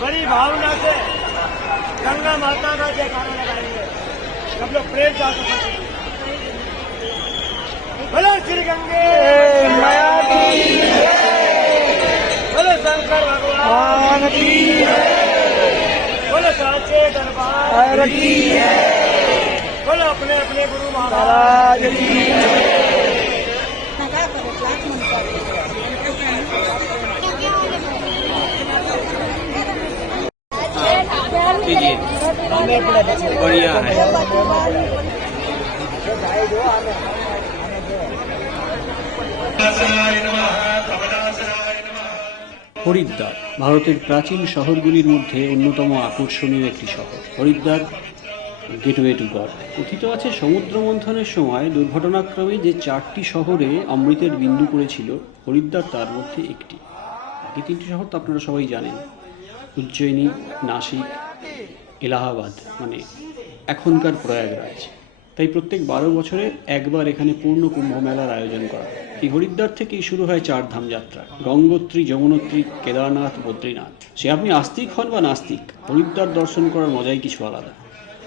बड़ी भावना से गंगा माता का जयकारा लगाएंगे। सब लोग प्रेम चाहते हैं। बोलो श्री गंगे मैया की जय। बोलो शंकर भगवान की जय। बोलो साचे दरबार की जय। बोलो अपने अपने गुरु महाराज की जय। बढ़िया है। হরিদ্বার ভারতের প্রাচীন শহরগুলির মধ্যে অন্যতম আকর্ষণীয় একটি শহর। Haridwar gateway to god. কথিত আছে সমুদ্র মন্থনের সময় দুর্ঘটনাক্রমে যে 4টি শহরে অমৃতের বিন্দু পড়েছিল, হরিদ্বার তার মধ্যে একটি। বাকি 3টি শহর তো আপনারা সবাই জানেন, উজ্জয়িনী, নাসিক, এলাহাবাদ মানে এখনকার প্রয়াগরাজ। তাই প্রত্যেক 12 বছরে একবার এখানে পূর্ণ কুম্ভ মেলার আয়োজন করা হয়। এই হরিদ্বার থেকেই শুরু হয় 4 ধাম যাত্রা: গঙ্গোত্রী, যমুনোত্রী, কেদারনাথ, বদ্রীনাথ। সে আপনি আস্তিক হন বা নাস্তিক, হরিদ্বার দর্শন করার মজাই কিছু আলাদা।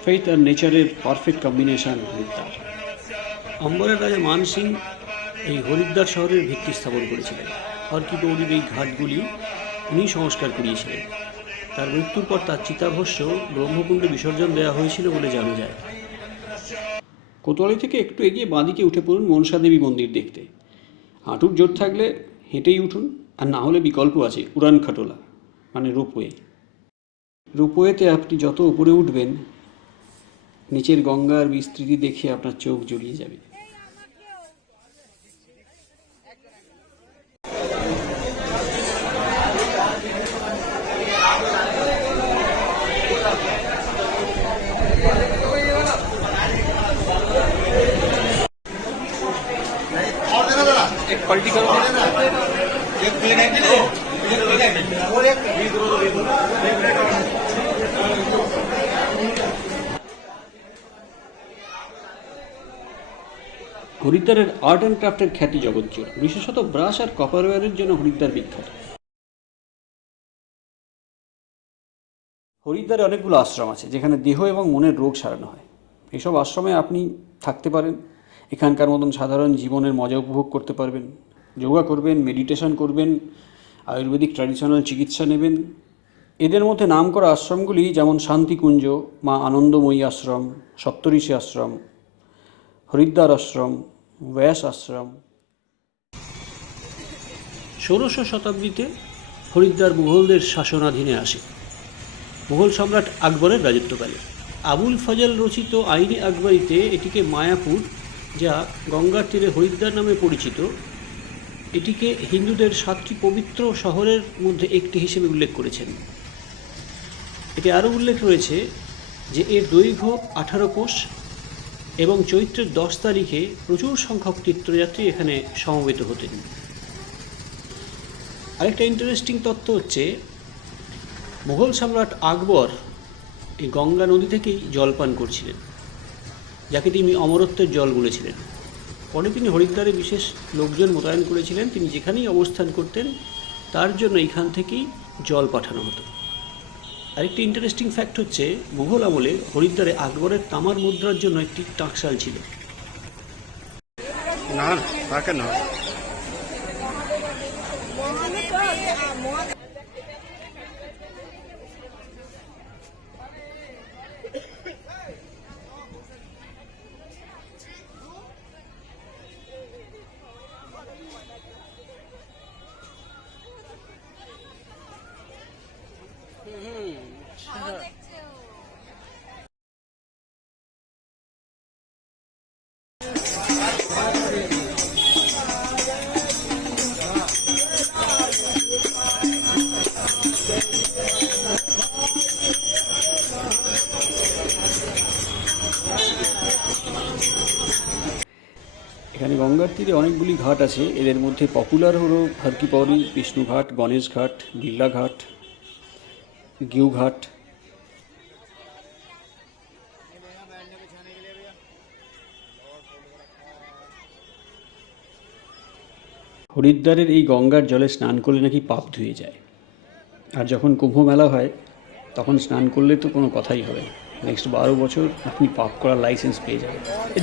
ফেথ আর নেচারের পারফেক্ট কম্বিনেশন হরিদ্বার। অম্বরের রাজা মান সিং এই হরিদ্বার শহরের ভিত্তি স্থাপন করেছিলেন। হরকি পৌরির এই ঘাটগুলি উনি সংস্কার করিয়েছিলেন। তার মৃত্যুর পর তার চিতাভস্য ব্রহ্মকুণ্ডে বিসর্জন দেওয়া হয়েছিল বলে জানা যায়। কোতোয়ালি থেকে একটু এগিয়ে বাঁদিকে উঠে পড়ুন মনসা দেবী মন্দির দেখতে। হাঁটুর জোর থাকলে হেঁটেই উঠুন, আর না হলে বিকল্প আছে উড়ান খাটোলা মানে রোপওয়ে। রোপওয়েতে আপনি যত উপরে উঠবেন, নিচের গঙ্গার বিস্তৃতি দেখে আপনার চোখ জুড়িয়ে যাবে। হরিদ্বারের আর্ট অ্যান্ড ক্রাফটের খ্যাতি জগৎজোড়, বিশেষত ব্রাশ আর কপারওয়্যারের জন্য হরিদ্বার বিখ্যাত। হরিদ্বারে অনেকগুলো আশ্রম আছে যেখানে দেহ এবং মনের রোগ সারানো হয়। এইসব আশ্রমে আপনি থাকতে পারেন, এখানকার মতন সাধারণ জীবনের মজা উপভোগ করতে পারবেন, যোগা করবেন, মেডিটেশন করবেন, আয়ুর্বেদিক ট্র্যাডিশনাল চিকিৎসা নেবেন। এদের মধ্যে নাম করা আশ্রমগুলি যেমন শান্তিকুঞ্জ, মা আনন্দময়ী আশ্রম, সপ্তঋষি আশ্রম, হরিদ্বার আশ্রম, ব্যাস আশ্রম। 16শো শতাব্দীতে হরিদ্বার মুঘলদের শাসনাধীনে আসে। মুঘল সম্রাট আকবরের রাজত্বকালে আবুল ফজল রচিত আইনে আকবরীতে এটিকে মায়াপুর, যা গঙ্গার তীরে হরিদ্বার নামে পরিচিত, এটিকে হিন্দুদের 7টি পবিত্র শহরের মধ্যে একটি হিসেবে উল্লেখ করেছেন। এতে আরও উল্লেখ রয়েছে যে এর দৈর্ঘ্য 18 কোশ এবং চৈত্রের 10 তারিখে প্রচুর সংখ্যক তীর্থযাত্রী এখানে সমবেত হতেন। আরেকটা ইন্টারেস্টিং তথ্য হচ্ছে, মুঘল সম্রাট আকবর এই গঙ্গা নদী থেকেই জল পান করছিলেন, যাকে তিনি অমরত্বের জল বলেছিলেন। পরে তিনি হরিদ্বারে বিশেষ লোকজন মোতায়েন করেছিলেন, তিনি যেখানেই অবস্থান করতেন তার জন্য এখান থেকেই জল পাঠানো হতো। আরেকটি ইন্টারেস্টিং ফ্যাক্ট হচ্ছে, মুঘল আমলে হরিদ্বারে আকবরের তামার মুদ্রার জন্য একটি টাকশাল ছিল। না তাকে না এখানে গঙ্গার তীরে অনেকগুলি ঘাট আছে। এদের মধ্যে পপুলার হলো হরকি পৌরি, বিষ্ণুঘাট, গণেশ ঘাট, বিড়লা ঘাট, গিউ ঘাট। হরিদ্বারের এই গঙ্গার জলে স্নান করলে নাকি পাপ ধুয়ে যায়। আর যখন কুম্ভ মেলা হয় তখন স্নান করলে তো কোনো কথাই হবে না। নেক্সট 12 বছর আপনি পাপ করার লাইসেন্স পেয়ে যাবেন।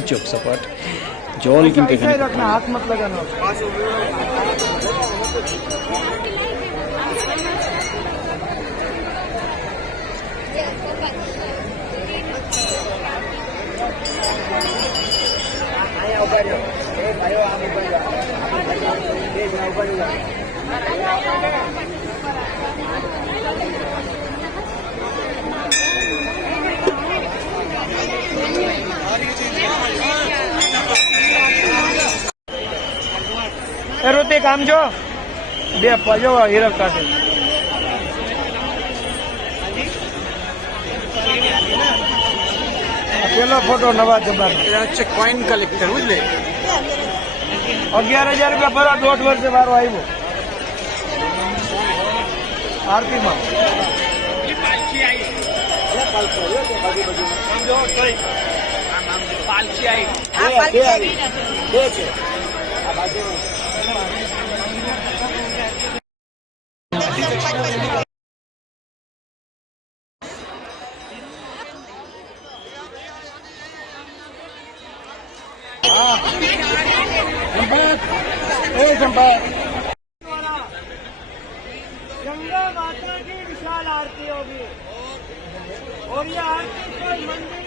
জোকস অ্যাপার্ট, জল কিন্তু এখানে খুব ঠান্ডা। हाथ मत लगाना। रोते काम जो बे पजो हीरक काटे પેલો ફોટો નવા જમાનો এটা হচ্ছে কয়েন কালেক্টর, বুঝলে? 11,000 રૂપિયા ભરા 1.5 વર્ષે વારો આવ્યો આરતીમાં પાલખી આવી બે છે આ બાજુ गंगा माता की विशाल आरती होगी और ये आरती कोई मंदिर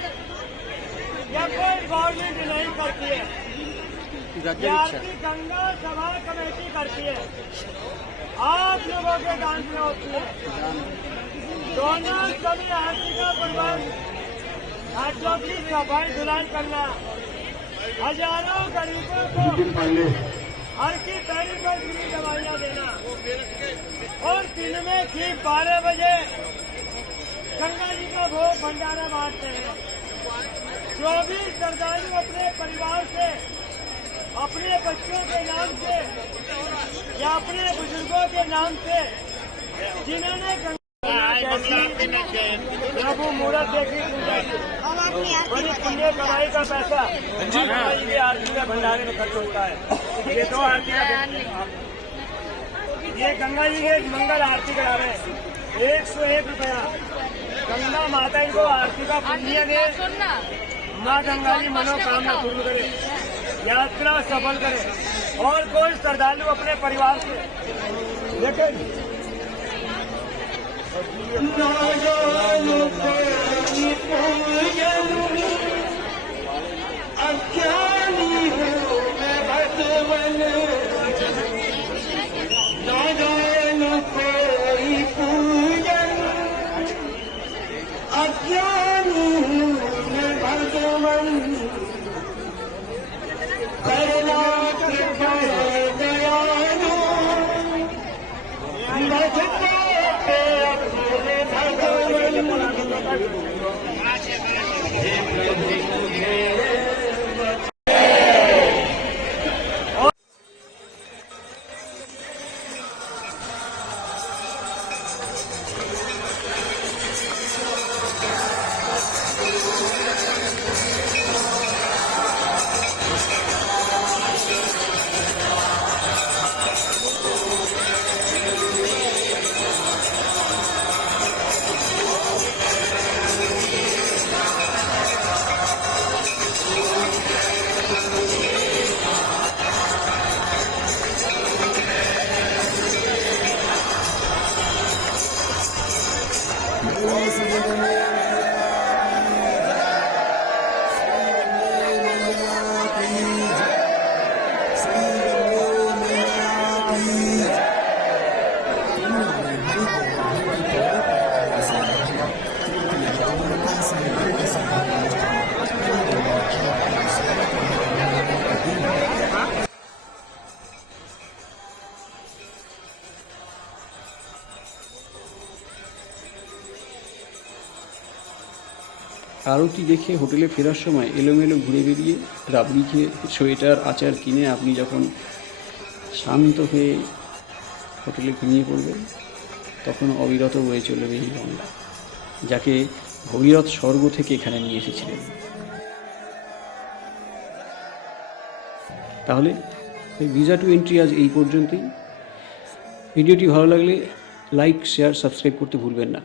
या कोई गवर्नमेंट नहीं करती है। ये आरती गंगा सभा कमेटी करती है, आप लोगों के दान से होती है। दोनों सभी आरती का प्रबंध घाटों की सफाई धुलाई करना, हजारों गरीबों को हर की तारीख पर फ्री दवाइयाँ देना और दिन में ठीक 12 बजे गंगा जी का भोग भंडारा बांटते हैं। जो भी श्रद्धालु अपने परिवार से, अपने बच्चों के नाम से या अपने बुजुर्गों के नाम से जिन्होंने प्रभु मूर्त देखी पूजा की बड़ी पुण्य कमाई का पैसा ये आरती में भंडारे में खर्च होता है। ये दो आरती ये गंगा जी के मंगल आरती करा रहे हैं। 101 रुपया गंगा माता जी को आरती का पुण्य दे, माँ गंगा जी मनोकामना पूर्ण करे, यात्रा सफल करे और कोई श्रद्धालु अपने परिवार से देखे আরতি দেখে হোটেলে ফেরার সময় এলোমেলো ঘুরে বেরিয়ে রাবড়ি খেয়ে সোয়েটার আচার কিনে আপনি যখন শান্ত হয়ে হোটেলে ঘুমিয়ে পড়বেন তখন অবিরত বয়ে চলবে এই গঙ্গা, যাকে ভগীরথ স্বর্গ থেকে এখানে নিয়ে এসেছিলেন। তাহলে ভিসা টু এন্ট্রি আজ এই পর্যন্তই। ভিডিওটি ভালো লাগলে লাইক শেয়ার সাবস্ক্রাইব করতে ভুলবেন না।